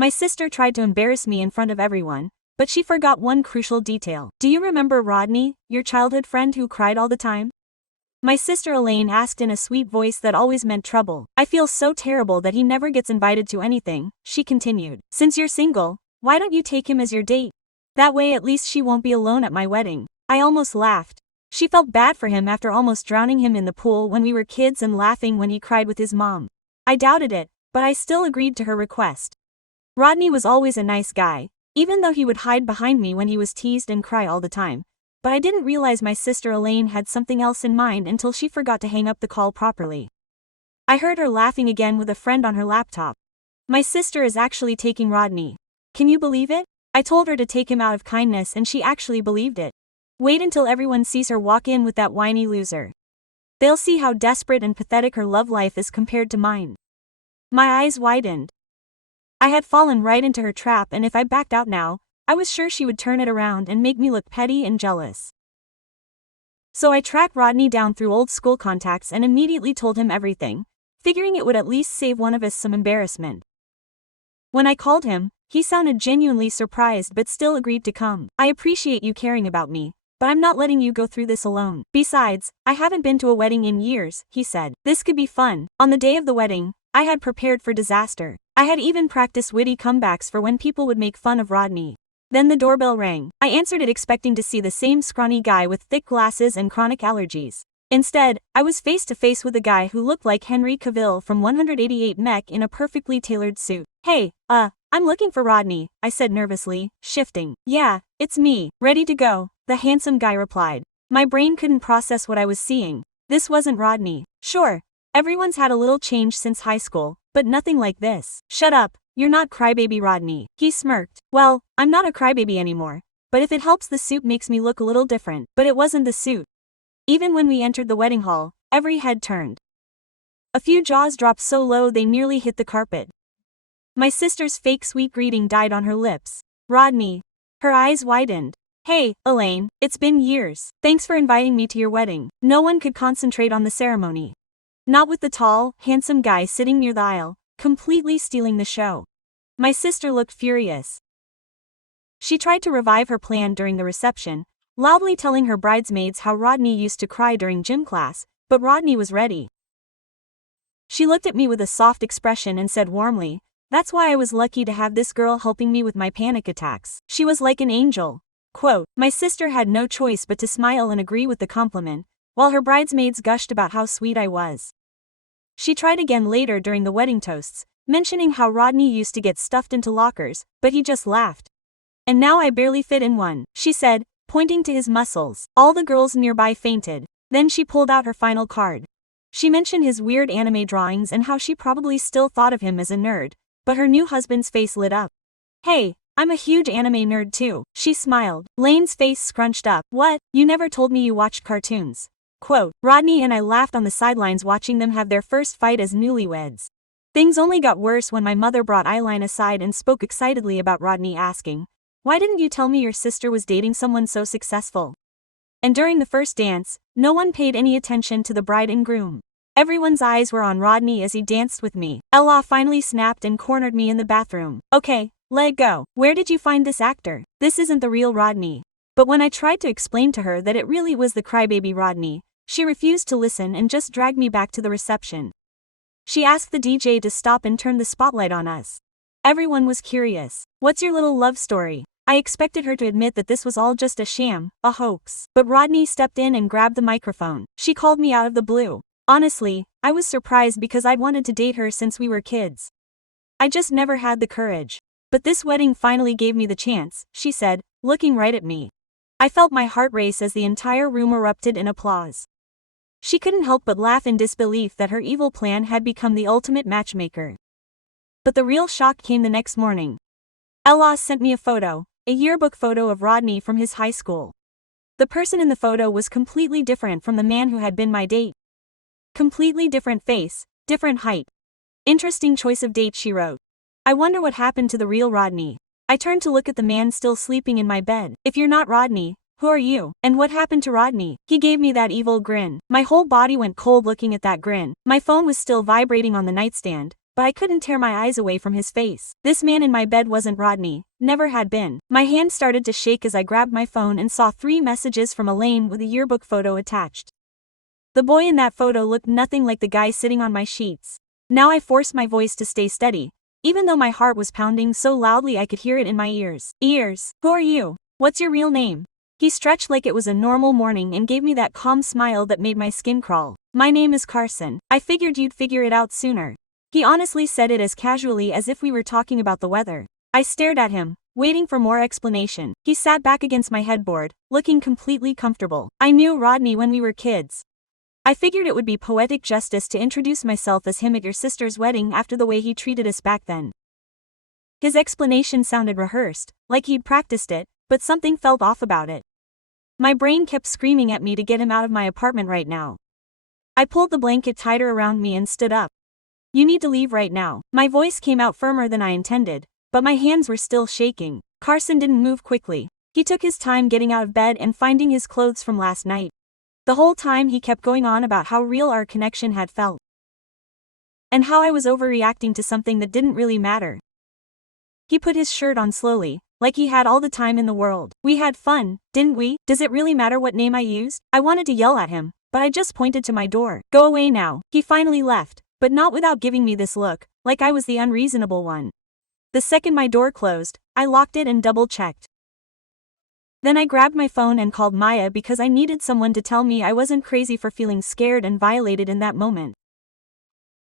My sister tried to embarrass me in front of everyone, but she forgot one crucial detail. Do you remember Rodney, your childhood friend who cried all the time? My sister Elaine asked in a sweet voice that always meant trouble. I feel so terrible that he never gets invited to anything, she continued. Since you're single, why don't you take him as your date? That way at least she won't be alone at my wedding. I almost laughed. She felt bad for him after almost drowning him in the pool when we were kids and laughing when he cried with his mom. I doubted it, but I still agreed to her request. Rodney was always a nice guy, even though he would hide behind me when he was teased and cry all the time. But I didn't realize my sister Elaine had something else in mind until she forgot to hang up the call properly. I heard her laughing again with a friend on her laptop. My sister is actually taking Rodney. Can you believe it? I told her to take him out of kindness and she actually believed it. Wait until everyone sees her walk in with that whiny loser. They'll see how desperate and pathetic her love life is compared to mine. My eyes widened. I had fallen right into her trap, and if I backed out now, I was sure she would turn it around and make me look petty and jealous. So I tracked Rodney down through old school contacts and immediately told him everything, figuring it would at least save one of us some embarrassment. When I called him, he sounded genuinely surprised but still agreed to come. I appreciate you caring about me, but I'm not letting you go through this alone. Besides, I haven't been to a wedding in years, he said. This could be fun. On the day of the wedding, I had prepared for disaster. I had even practiced witty comebacks for when people would make fun of Rodney. Then the doorbell rang. I answered it expecting to see the same scrawny guy with thick glasses and chronic allergies. Instead, I was face to face with a guy who looked like Henry Cavill from 188 Mech in a perfectly tailored suit. Hey, I'm looking for Rodney, I said nervously, shifting. Yeah, it's me, ready to go, the handsome guy replied. My brain couldn't process what I was seeing. This wasn't Rodney. Sure, everyone's had a little change since high school, but nothing like this. Shut up, you're not crybaby Rodney. He smirked. Well, I'm not a crybaby anymore, but if it helps, the suit makes me look a little different. But it wasn't the suit. Even when we entered the wedding hall, every head turned. A few jaws dropped so low they nearly hit the carpet. My sister's fake sweet greeting died on her lips. Rodney. Her eyes widened. Hey, Elaine, it's been years. Thanks for inviting me to your wedding. No one could concentrate on the ceremony. Not with the tall, handsome guy sitting near the aisle, completely stealing the show. My sister looked furious. She tried to revive her plan during the reception, loudly telling her bridesmaids how Rodney used to cry during gym class, but Rodney was ready. She looked at me with a soft expression and said warmly, "That's why I was lucky to have this girl helping me with my panic attacks. She was like an angel." Quote, my sister had no choice but to smile and agree with the compliment, while her bridesmaids gushed about how sweet I was. She tried again later during the wedding toasts, mentioning how Rodney used to get stuffed into lockers, but he just laughed. And now I barely fit in one, she said, pointing to his muscles. All the girls nearby fainted. Then she pulled out her final card. She mentioned his weird anime drawings and how she probably still thought of him as a nerd, but her new husband's face lit up. Hey, I'm a huge anime nerd too, she smiled. Lane's face scrunched up. What? You never told me you watched cartoons. Quote, Rodney and I laughed on the sidelines watching them have their first fight as newlyweds. Things only got worse when my mother brought Eileen aside and spoke excitedly about Rodney, asking, "Why didn't you tell me your sister was dating someone so successful?" And during the first dance, no one paid any attention to the bride and groom. Everyone's eyes were on Rodney as he danced with me. Ella finally snapped and cornered me in the bathroom. Okay, let go. Where did you find this actor? This isn't the real Rodney. But when I tried to explain to her that it really was the crybaby Rodney, she refused to listen and just dragged me back to the reception. She asked the DJ to stop and turn the spotlight on us. Everyone was curious. What's your little love story? I expected her to admit that this was all just a sham, a hoax. But Rodney stepped in and grabbed the microphone. She called me out of the blue. Honestly, I was surprised because I'd wanted to date her since we were kids. I just never had the courage. But this wedding finally gave me the chance, she said, looking right at me. I felt my heart race as the entire room erupted in applause. She couldn't help but laugh in disbelief that her evil plan had become the ultimate matchmaker. But the real shock came the next morning. Ella sent me a photo, a yearbook photo of Rodney from his high school. The person in the photo was completely different from the man who had been my date. Completely different face, different height. Interesting choice of date, she wrote. I wonder what happened to the real Rodney. I turned to look at the man still sleeping in my bed. If you're not Rodney, who are you? And what happened to Rodney? He gave me that evil grin. My whole body went cold looking at that grin. My phone was still vibrating on the nightstand, but I couldn't tear my eyes away from his face. This man in my bed wasn't Rodney, never had been. My hand started to shake as I grabbed my phone and saw 3 messages from Elaine with a yearbook photo attached. The boy in that photo looked nothing like the guy sitting on my sheets. Now I forced my voice to stay steady, even though my heart was pounding so loudly I could hear it in my ears. Who are you? What's your real name? He stretched like it was a normal morning and gave me that calm smile that made my skin crawl. My name is Carson. I figured you'd figure it out sooner. He honestly said it as casually as if we were talking about the weather. I stared at him, waiting for more explanation. He sat back against my headboard, looking completely comfortable. I knew Rodney when we were kids. I figured it would be poetic justice to introduce myself as him at your sister's wedding after the way he treated us back then. His explanation sounded rehearsed, like he'd practiced it, but something felt off about it. My brain kept screaming at me to get him out of my apartment right now. I pulled the blanket tighter around me and stood up. You need to leave right now. My voice came out firmer than I intended, but my hands were still shaking. Carson didn't move quickly. He took his time getting out of bed and finding his clothes from last night. The whole time he kept going on about how real our connection had felt. And how I was overreacting to something that didn't really matter. He put his shirt on slowly, like he had all the time in the world. We had fun, didn't we? Does it really matter what name I used? I wanted to yell at him, but I just pointed to my door. Go away now. He finally left, but not without giving me this look, like I was the unreasonable one. The second my door closed, I locked it and double-checked. Then I grabbed my phone and called Maya because I needed someone to tell me I wasn't crazy for feeling scared and violated in that moment.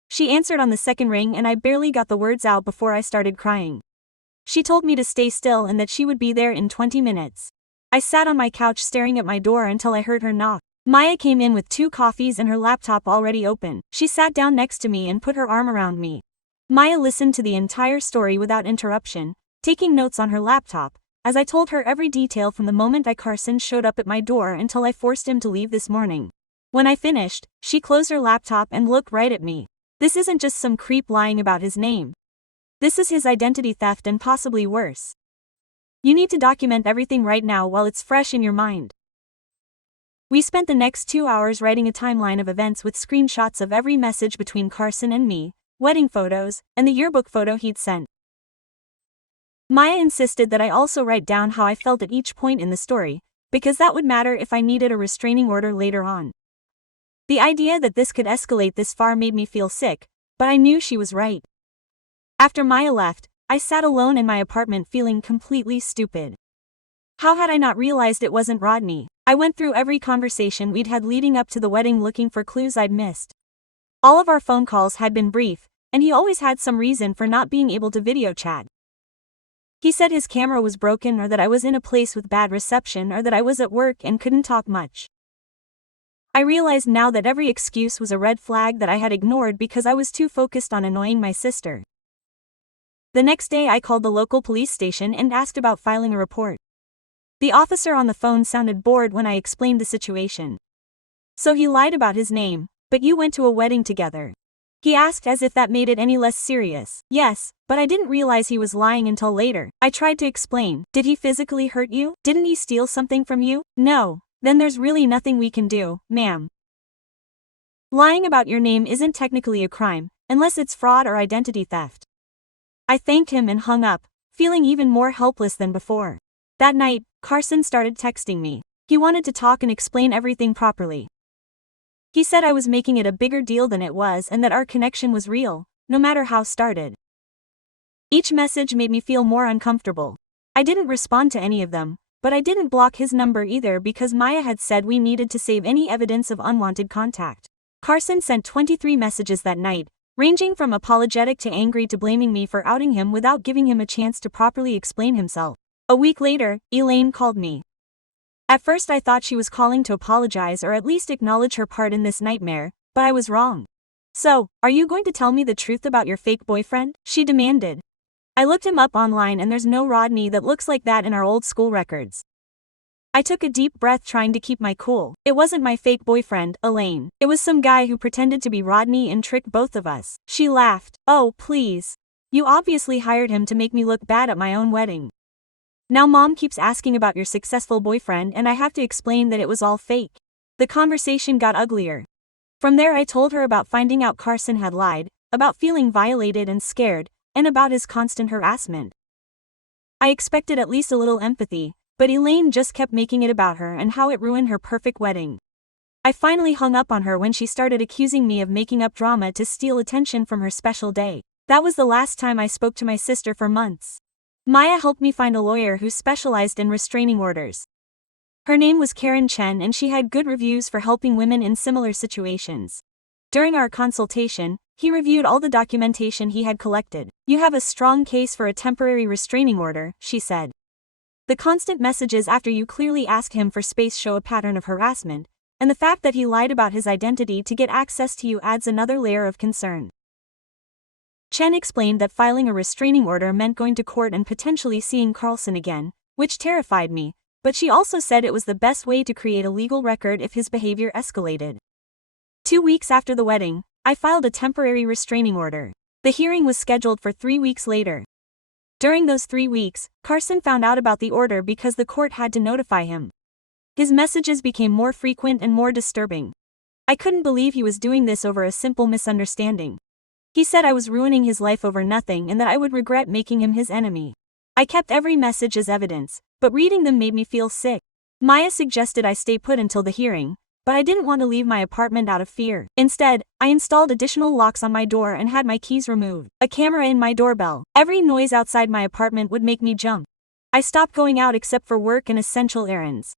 She answered on the second ring and I barely got the words out before I started crying. She told me to stay still and that she would be there in 20 minutes. I sat on my couch staring at my door until I heard her knock. Maya came in with 2 coffees and her laptop already open. She sat down next to me and put her arm around me. Maya listened to the entire story without interruption, taking notes on her laptop, as I told her every detail from the moment Carson showed up at my door until I forced him to leave this morning. When I finished, she closed her laptop and looked right at me. This isn't just some creep lying about his name. This is his identity theft and possibly worse. You need to document everything right now while it's fresh in your mind. We spent the next 2 hours writing a timeline of events with screenshots of every message between Carson and me, wedding photos, and the yearbook photo he'd sent. Maya insisted that I also write down how I felt at each point in the story, because that would matter if I needed a restraining order later on. The idea that this could escalate this far made me feel sick, but I knew she was right. After Maya left, I sat alone in my apartment feeling completely stupid. How had I not realized it wasn't Rodney? I went through every conversation we'd had leading up to the wedding looking for clues I'd missed. All of our phone calls had been brief, and he always had some reason for not being able to video chat. He said his camera was broken or that I was in a place with bad reception or that I was at work and couldn't talk much. I realized now that every excuse was a red flag that I had ignored because I was too focused on annoying my sister. The next day I called the local police station and asked about filing a report. The officer on the phone sounded bored when I explained the situation. So he lied about his name, but you went to a wedding together. He asked as if that made it any less serious. Yes, but I didn't realize he was lying until later. I tried to explain. Did he physically hurt you? Didn't he steal something from you? No. Then there's really nothing we can do, ma'am. Lying about your name isn't technically a crime, unless it's fraud or identity theft. I thanked him and hung up, feeling even more helpless than before. That night, Carson started texting me. He wanted to talk and explain everything properly. He said I was making it a bigger deal than it was and that our connection was real, no matter how started. Each message made me feel more uncomfortable. I didn't respond to any of them, but I didn't block his number either because Maya had said we needed to save any evidence of unwanted contact. Carson sent 23 messages that night, ranging from apologetic to angry to blaming me for outing him without giving him a chance to properly explain himself. A week later, Elaine called me. At first I thought she was calling to apologize or at least acknowledge her part in this nightmare, but I was wrong. So, are you going to tell me the truth about your fake boyfriend? She demanded. I looked him up online and there's no Rodney that looks like that in our old school records. I took a deep breath trying to keep my cool. It wasn't my fake boyfriend, Elaine. It was some guy who pretended to be Rodney and tricked both of us. She laughed. Oh, please. You obviously hired him to make me look bad at my own wedding. Now Mom keeps asking about your successful boyfriend and I have to explain that it was all fake. The conversation got uglier. From there I told her about finding out Carson had lied, about feeling violated and scared, and about his constant harassment. I expected at least a little empathy, but Elaine just kept making it about her and how it ruined her perfect wedding. I finally hung up on her when she started accusing me of making up drama to steal attention from her special day. That was the last time I spoke to my sister for months. Maya helped me find a lawyer who specialized in restraining orders. Her name was Karen Chen and she had good reviews for helping women in similar situations. During our consultation, he reviewed all the documentation he had collected. "You have a strong case for a temporary restraining order," she said. "The constant messages after you clearly ask him for space show a pattern of harassment, and the fact that he lied about his identity to get access to you adds another layer of concern." Chen explained that filing a restraining order meant going to court and potentially seeing Carlson again, which terrified me, but she also said it was the best way to create a legal record if his behavior escalated. 2 weeks after the wedding, I filed a temporary restraining order. The hearing was scheduled for 3 weeks later. During those 3 weeks, Carson found out about the order because the court had to notify him. His messages became more frequent and more disturbing. I couldn't believe he was doing this over a simple misunderstanding. He said I was ruining his life over nothing and that I would regret making him his enemy. I kept every message as evidence, but reading them made me feel sick. Maya suggested I stay put until the hearing, but I didn't want to leave my apartment out of fear. Instead, I installed additional locks on my door and had my keys removed. A camera in my doorbell. Every noise outside my apartment would make me jump. I stopped going out except for work and essential errands.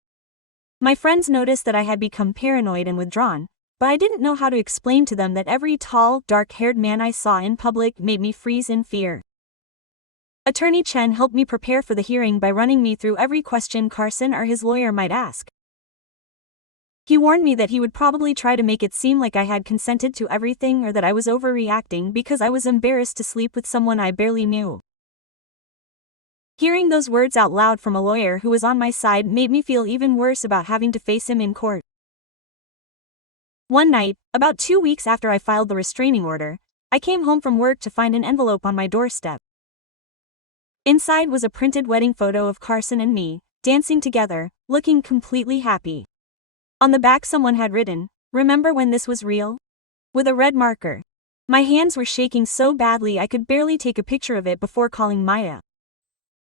My friends noticed that I had become paranoid and withdrawn, but I didn't know how to explain to them that every tall, dark-haired man I saw in public made me freeze in fear. Attorney Chen helped me prepare for the hearing by running me through every question Carson or his lawyer might ask. He warned me that he would probably try to make it seem like I had consented to everything or that I was overreacting because I was embarrassed to sleep with someone I barely knew. Hearing those words out loud from a lawyer who was on my side made me feel even worse about having to face him in court. One night, about 2 weeks after I filed the restraining order, I came home from work to find an envelope on my doorstep. Inside was a printed wedding photo of Carson and me, dancing together, looking completely happy. On the back someone had written, "Remember when this was real?" with a red marker. My hands were shaking so badly I could barely take a picture of it before calling Maya.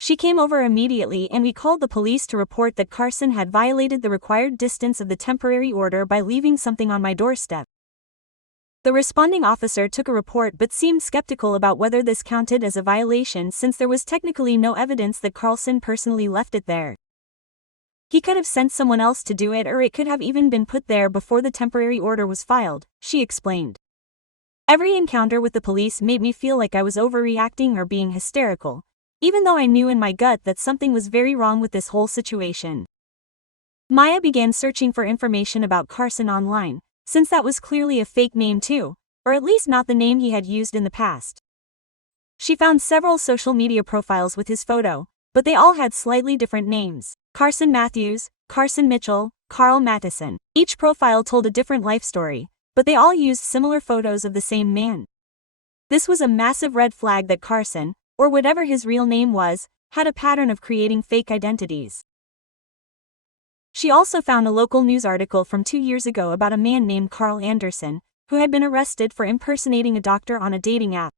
She came over immediately and we called the police to report that Carson had violated the required distance of the temporary order by leaving something on my doorstep. The responding officer took a report but seemed skeptical about whether this counted as a violation since there was technically no evidence that Carlson personally left it there. He could have sent someone else to do it or it could have even been put there before the temporary order was filed, she explained. Every encounter with the police made me feel like I was overreacting or being hysterical, even though I knew in my gut that something was very wrong with this whole situation. Maya began searching for information about Carson online, since that was clearly a fake name too, or at least not the name he had used in the past. She found several social media profiles with his photo, but they all had slightly different names: Carson Matthews, Carson Mitchell, Carl Mattison. Each profile told a different life story, but they all used similar photos of the same man. This was a massive red flag that Carson, or whatever his real name was, had a pattern of creating fake identities. She also found a local news article from 2 years ago about a man named Carl Anderson, who had been arrested for impersonating a doctor on a dating app.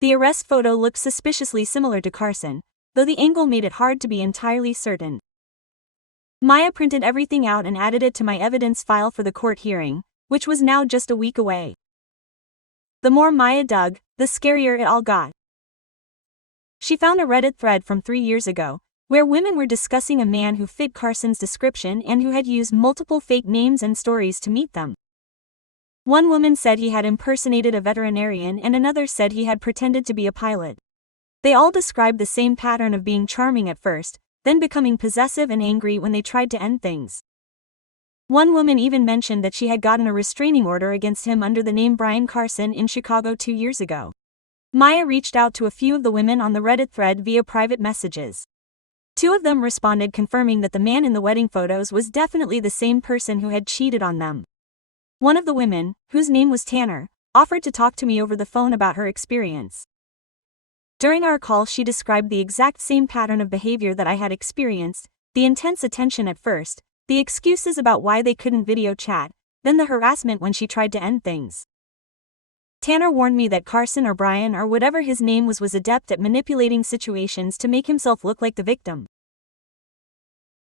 The arrest photo looked suspiciously similar to Carson, though the angle made it hard to be entirely certain. Maya printed everything out and added it to my evidence file for the court hearing, which was now just a week away. The more Maya dug, the scarier it all got. She found a Reddit thread from 3 years ago, where women were discussing a man who fit Carson's description and who had used multiple fake names and stories to meet them. One woman said he had impersonated a veterinarian and another said he had pretended to be a pilot. They all described the same pattern of being charming at first, then becoming possessive and angry when they tried to end things. One woman even mentioned that she had gotten a restraining order against him under the name Brian Carson in Chicago 2 years ago. Maya reached out to a few of the women on the Reddit thread via private messages. 2 of them responded confirming that the man in the wedding photos was definitely the same person who had cheated on them. One of the women, whose name was Tanner, offered to talk to me over the phone about her experience. During our call she described the exact same pattern of behavior that I had experienced, the intense attention at first, the excuses about why they couldn't video chat, then the harassment when she tried to end things. Tanner warned me that Carson or Brian or whatever his name was adept at manipulating situations to make himself look like the victim.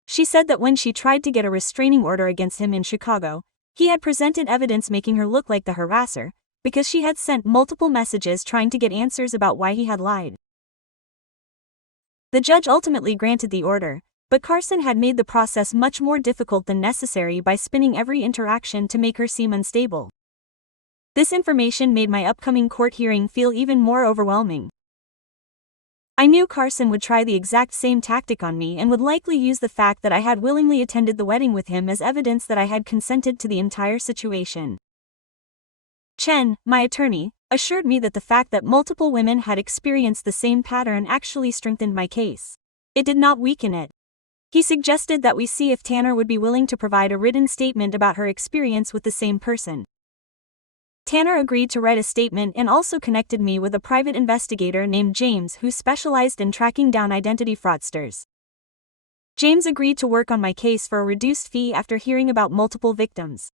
She said that when she tried to get a restraining order against him in Chicago, he had presented evidence making her look like the harasser, because she had sent multiple messages trying to get answers about why he had lied. The judge ultimately granted the order, but Carson had made the process much more difficult than necessary by spinning every interaction to make her seem unstable. This information made my upcoming court hearing feel even more overwhelming. I knew Carson would try the exact same tactic on me and would likely use the fact that I had willingly attended the wedding with him as evidence that I had consented to the entire situation. Chen, my attorney, assured me that the fact that multiple women had experienced the same pattern actually strengthened my case. It did not weaken it. He suggested that we see if Tanner would be willing to provide a written statement about her experience with the same person. Tanner agreed to write a statement and also connected me with a private investigator named James who specialized in tracking down identity fraudsters. James agreed to work on my case for a reduced fee after hearing about multiple victims.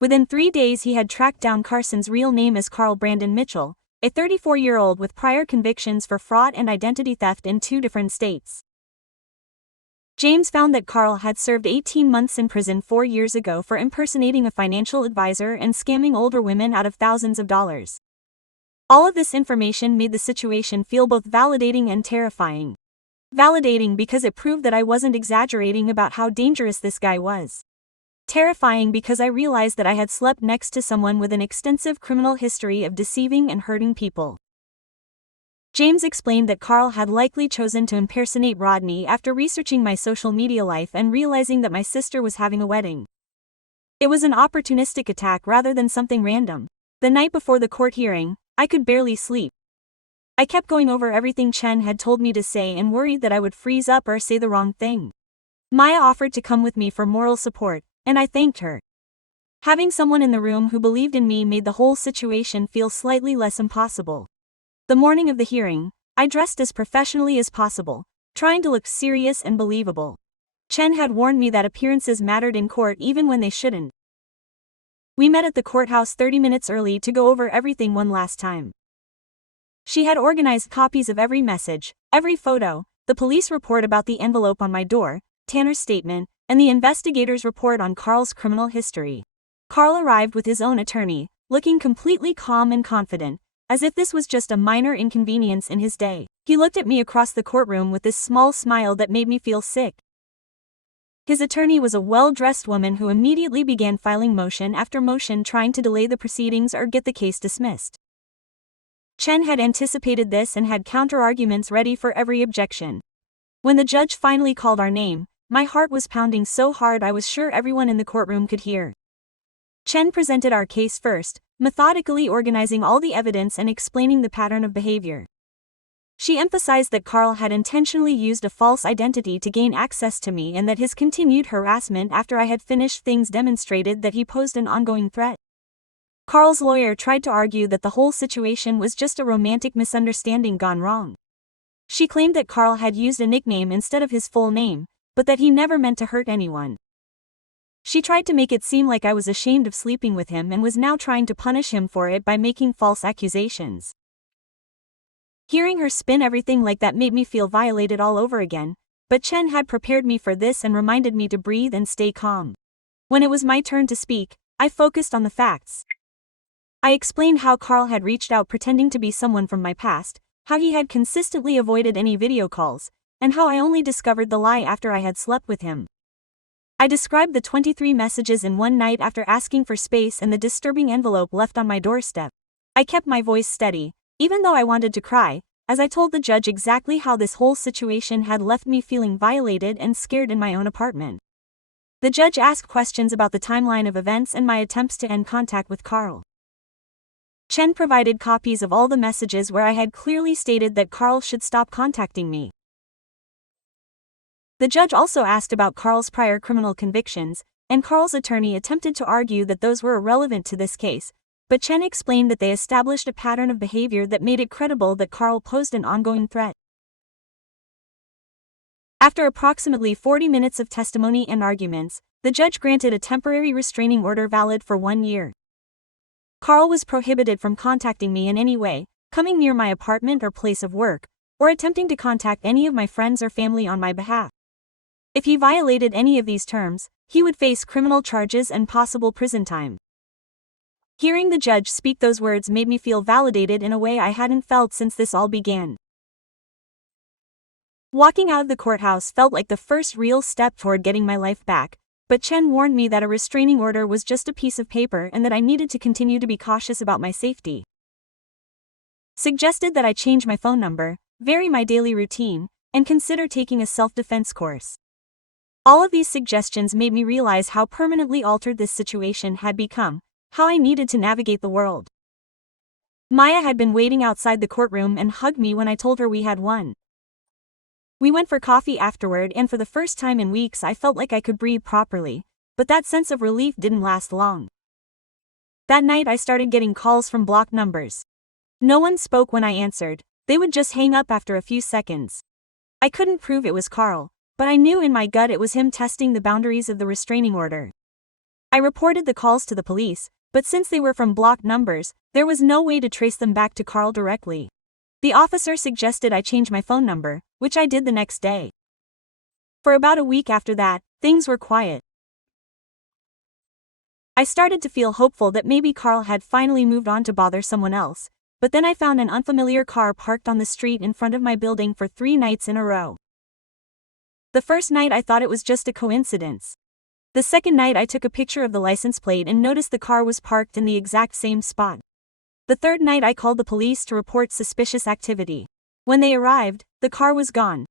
Within 3 days he had tracked down Carson's real name as Carl Brandon Mitchell, a 34-year-old with prior convictions for fraud and identity theft in 2 different states. James found that Carl had served 18 months in prison 4 years ago for impersonating a financial advisor and scamming older women out of thousands of dollars. All of this information made the situation feel both validating and terrifying. Validating because it proved that I wasn't exaggerating about how dangerous this guy was. Terrifying because I realized that I had slept next to someone with an extensive criminal history of deceiving and hurting people. James explained that Carl had likely chosen to impersonate Rodney after researching my social media life and realizing that my sister was having a wedding. It was an opportunistic attack rather than something random. The night before the court hearing, I could barely sleep. I kept going over everything Chen had told me to say and worried that I would freeze up or say the wrong thing. Maya offered to come with me for moral support, and I thanked her. Having someone in the room who believed in me made the whole situation feel slightly less impossible. The morning of the hearing, I dressed as professionally as possible, trying to look serious and believable. Chen had warned me that appearances mattered in court even when they shouldn't. We met at the courthouse 30 minutes early to go over everything one last time. She had organized copies of every message, every photo, the police report about the envelope on my door, Tanner's statement, and the investigator's report on Carl's criminal history. Carl arrived with his own attorney, looking completely calm and confident, as if this was just a minor inconvenience in his day. He looked at me across the courtroom with this small smile that made me feel sick. His attorney was a well-dressed woman who immediately began filing motion after motion trying to delay the proceedings or get the case dismissed. Chen had anticipated this and had counter-arguments ready for every objection. When the judge finally called our name, my heart was pounding so hard I was sure everyone in the courtroom could hear. Chen presented our case first, methodically organizing all the evidence and explaining the pattern of behavior. She emphasized that Carl had intentionally used a false identity to gain access to me and that his continued harassment after I had finished things demonstrated that he posed an ongoing threat. Carl's lawyer tried to argue that the whole situation was just a romantic misunderstanding gone wrong. She claimed that Carl had used a nickname instead of his full name, but that he never meant to hurt anyone. She tried to make it seem like I was ashamed of sleeping with him and was now trying to punish him for it by making false accusations. Hearing her spin everything like that made me feel violated all over again, but Chen had prepared me for this and reminded me to breathe and stay calm. When it was my turn to speak, I focused on the facts. I explained how Carl had reached out pretending to be someone from my past, how he had consistently avoided any video calls, and how I only discovered the lie after I had slept with him. I described the 23 messages in one night after asking for space and the disturbing envelope left on my doorstep. I kept my voice steady, even though I wanted to cry, as I told the judge exactly how this whole situation had left me feeling violated and scared in my own apartment. The judge asked questions about the timeline of events and my attempts to end contact with Carl. Chen provided copies of all the messages where I had clearly stated that Carl should stop contacting me. The judge also asked about Carl's prior criminal convictions, and Carl's attorney attempted to argue that those were irrelevant to this case, but Chen explained that they established a pattern of behavior that made it credible that Carl posed an ongoing threat. After approximately 40 minutes of testimony and arguments, the judge granted a temporary restraining order valid for 1 year. Carl was prohibited from contacting me in any way, coming near my apartment or place of work, or attempting to contact any of my friends or family on my behalf. If he violated any of these terms, he would face criminal charges and possible prison time. Hearing the judge speak those words made me feel validated in a way I hadn't felt since this all began. Walking out of the courthouse felt like the first real step toward getting my life back, but Chen warned me that a restraining order was just a piece of paper and that I needed to continue to be cautious about my safety. Suggested that I change my phone number, vary my daily routine, and consider taking a self-defense course. All of these suggestions made me realize how permanently altered this situation had become, how I needed to navigate the world. Maya had been waiting outside the courtroom and hugged me when I told her we had won. We went for coffee afterward, and for the first time in weeks I felt like I could breathe properly, but that sense of relief didn't last long. That night I started getting calls from blocked numbers. No one spoke when I answered, they would just hang up after a few seconds. I couldn't prove it was Carl, but I knew in my gut it was him testing the boundaries of the restraining order. I reported the calls to the police, but since they were from blocked numbers, there was no way to trace them back to Carl directly. The officer suggested I change my phone number, which I did the next day. For about a week after that, things were quiet. I started to feel hopeful that maybe Carl had finally moved on to bother someone else, but then I found an unfamiliar car parked on the street in front of my building for 3 nights in a row. The first night I thought it was just a coincidence. The second night I took a picture of the license plate and noticed the car was parked in the exact same spot. The third night I called the police to report suspicious activity. When they arrived, the car was gone.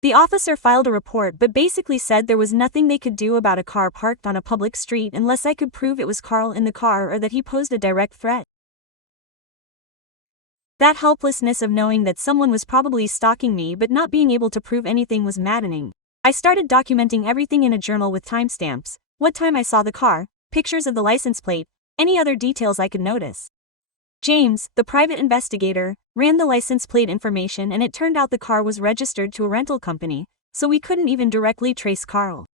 The officer filed a report but basically said there was nothing they could do about a car parked on a public street unless I could prove it was Carl in the car or that he posed a direct threat. That helplessness of knowing that someone was probably stalking me but not being able to prove anything was maddening. I started documenting everything in a journal with timestamps, what time I saw the car, pictures of the license plate, any other details I could notice. James, the private investigator, ran the license plate information and it turned out the car was registered to a rental company, so we couldn't even directly trace Carl.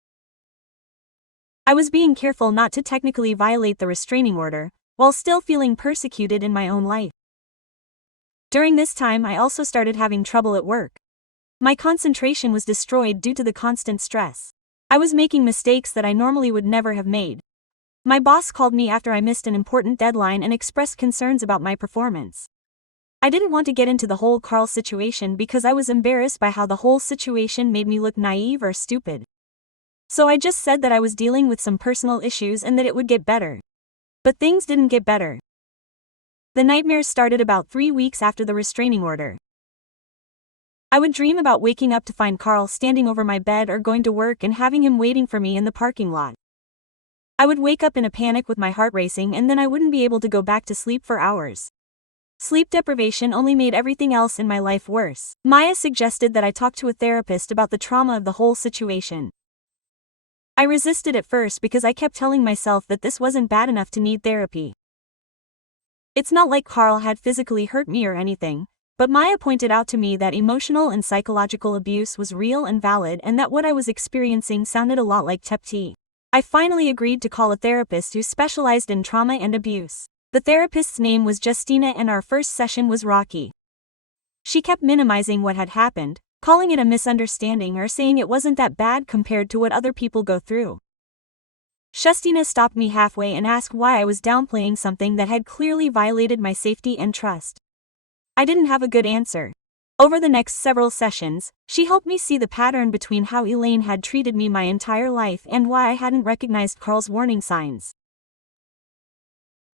I was being careful not to technically violate the restraining order, while still feeling persecuted in my own life. During this time I also started having trouble at work. My concentration was destroyed due to the constant stress. I was making mistakes that I normally would never have made. My boss called me after I missed an important deadline and expressed concerns about my performance. I didn't want to get into the whole Carl situation because I was embarrassed by how the whole situation made me look naive or stupid. So I just said that I was dealing with some personal issues and that it would get better. But things didn't get better. The nightmares started about 3 weeks after the restraining order. I would dream about waking up to find Carl standing over my bed or going to work and having him waiting for me in the parking lot. I would wake up in a panic with my heart racing and then I wouldn't be able to go back to sleep for hours. Sleep deprivation only made everything else in my life worse. Maya suggested that I talk to a therapist about the trauma of the whole situation. I resisted at first because I kept telling myself that this wasn't bad enough to need therapy. It's not like Carl had physically hurt me or anything, but Maya pointed out to me that emotional and psychological abuse was real and valid and that what I was experiencing sounded a lot like TEPT. I finally agreed to call a therapist who specialized in trauma and abuse. The therapist's name was Justina and our first session was rocky. She kept minimizing what had happened, calling it a misunderstanding or saying it wasn't that bad compared to what other people go through. Justina stopped me halfway and asked why I was downplaying something that had clearly violated my safety and trust. I didn't have a good answer. Over the next several sessions, she helped me see the pattern between how Elaine had treated me my entire life and why I hadn't recognized Carl's warning signs.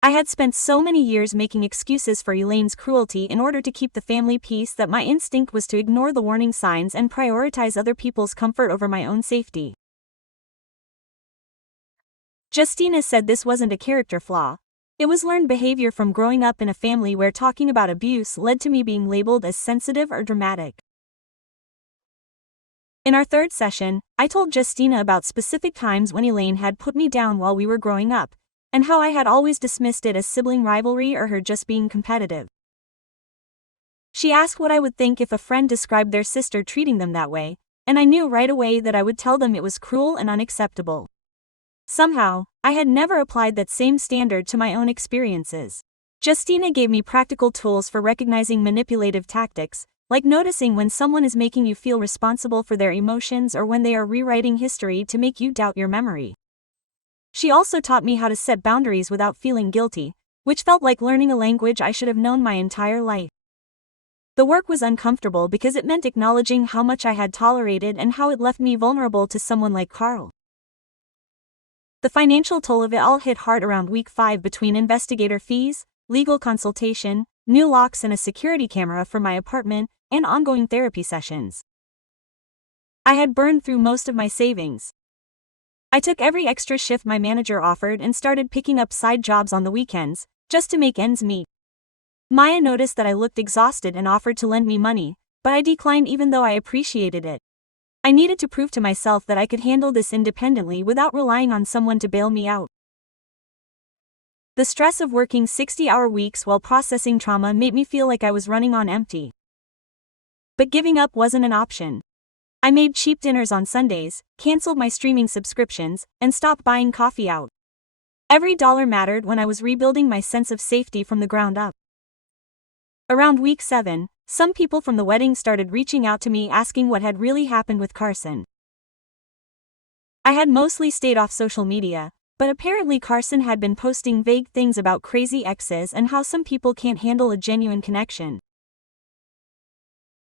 I had spent so many years making excuses for Elaine's cruelty in order to keep the family peace that my instinct was to ignore the warning signs and prioritize other people's comfort over my own safety. Justina said this wasn't a character flaw. It was learned behavior from growing up in a family where talking about abuse led to me being labeled as sensitive or dramatic. In our third session, I told Justina about specific times when Elaine had put me down while we were growing up, and how I had always dismissed it as sibling rivalry or her just being competitive. She asked what I would think if a friend described their sister treating them that way, and I knew right away that I would tell them it was cruel and unacceptable. Somehow, I had never applied that same standard to my own experiences. Justina gave me practical tools for recognizing manipulative tactics, like noticing when someone is making you feel responsible for their emotions or when they are rewriting history to make you doubt your memory. She also taught me how to set boundaries without feeling guilty, which felt like learning a language I should have known my entire life. The work was uncomfortable because it meant acknowledging how much I had tolerated and how it left me vulnerable to someone like Carl. The financial toll of it all hit hard around week 5 between investigator fees, legal consultation, new locks and a security camera for my apartment, and ongoing therapy sessions. I had burned through most of my savings. I took every extra shift my manager offered and started picking up side jobs on the weekends, just to make ends meet. Maya noticed that I looked exhausted and offered to lend me money, but I declined even though I appreciated it. I needed to prove to myself that I could handle this independently without relying on someone to bail me out. The stress of working 60-hour weeks while processing trauma made me feel like I was running on empty. But giving up wasn't an option. I made cheap dinners on Sundays, canceled my streaming subscriptions, and stopped buying coffee out. Every dollar mattered when I was rebuilding my sense of safety from the ground up. Around week 7, some people from the wedding started reaching out to me asking what had really happened with Carson. I had mostly stayed off social media, but apparently Carson had been posting vague things about crazy exes and how some people can't handle a genuine connection.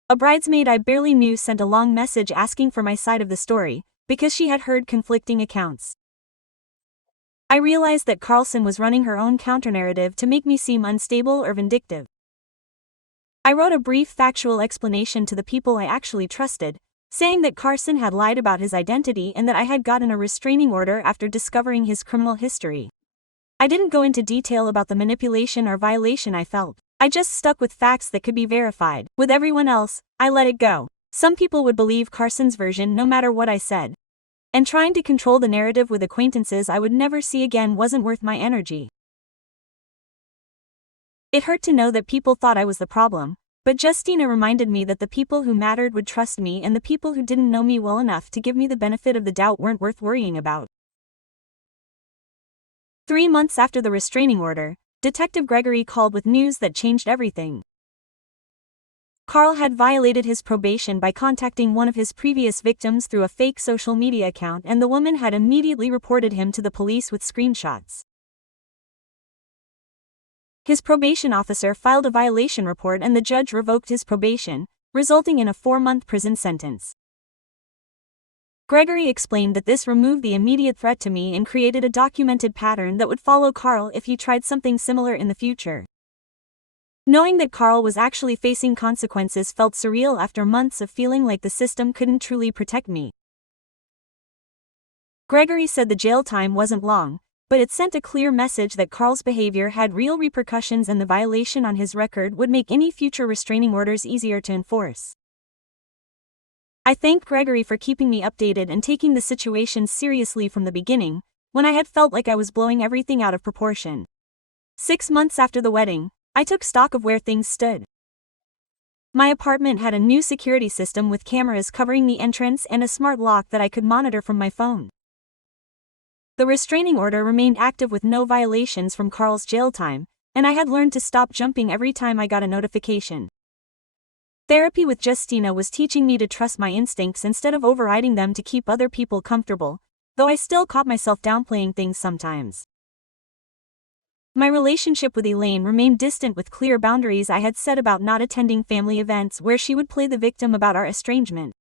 A bridesmaid I barely knew sent a long message asking for my side of the story, because she had heard conflicting accounts. I realized that Carlson was running her own counternarrative to make me seem unstable or vindictive. I wrote a brief factual explanation to the people I actually trusted, saying that Carson had lied about his identity and that I had gotten a restraining order after discovering his criminal history. I didn't go into detail about the manipulation or violation I felt. I just stuck with facts that could be verified. With everyone else, I let it go. Some people would believe Carson's version no matter what I said. And trying to control the narrative with acquaintances I would never see again wasn't worth my energy. It hurt to know that people thought I was the problem, but Justina reminded me that the people who mattered would trust me and the people who didn't know me well enough to give me the benefit of the doubt weren't worth worrying about. 3 months after the restraining order, Detective Gregory called with news that changed everything. Carl had violated his probation by contacting one of his previous victims through a fake social media account, and the woman had immediately reported him to the police with screenshots. His probation officer filed a violation report and the judge revoked his probation, resulting in a 4-month prison sentence. Gregory explained that this removed the immediate threat to me and created a documented pattern that would follow Carl if he tried something similar in the future. Knowing that Carl was actually facing consequences felt surreal after months of feeling like the system couldn't truly protect me. Gregory said the jail time wasn't long, but it sent a clear message that Carl's behavior had real repercussions and the violation on his record would make any future restraining orders easier to enforce. I thanked Gregory for keeping me updated and taking the situation seriously from the beginning, when I had felt like I was blowing everything out of proportion. 6 months after the wedding, I took stock of where things stood. My apartment had a new security system with cameras covering the entrance and a smart lock that I could monitor from my phone. The restraining order remained active with no violations from Carl's jail time, and I had learned to stop jumping every time I got a notification. Therapy with Justina was teaching me to trust my instincts instead of overriding them to keep other people comfortable, though I still caught myself downplaying things sometimes. My relationship with Elaine remained distant with clear boundaries I had set about not attending family events where she would play the victim about our estrangement.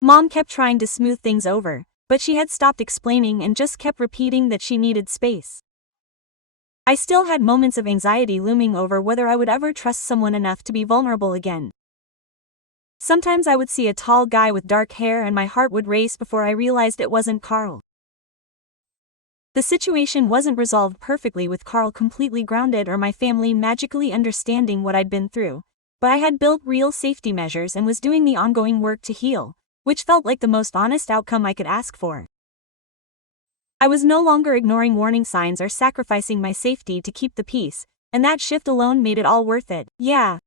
Mom kept trying to smooth things over, but she had stopped explaining and just kept repeating that she needed space. I still had moments of anxiety looming over whether I would ever trust someone enough to be vulnerable again. Sometimes I would see a tall guy with dark hair and my heart would race before I realized it wasn't Carl. The situation wasn't resolved perfectly with Carl completely grounded or my family magically understanding what I'd been through, but I had built real safety measures and was doing the ongoing work to heal, which felt like the most honest outcome I could ask for. I was no longer ignoring warning signs or sacrificing my safety to keep the peace, and that shift alone made it all worth it. Yeah,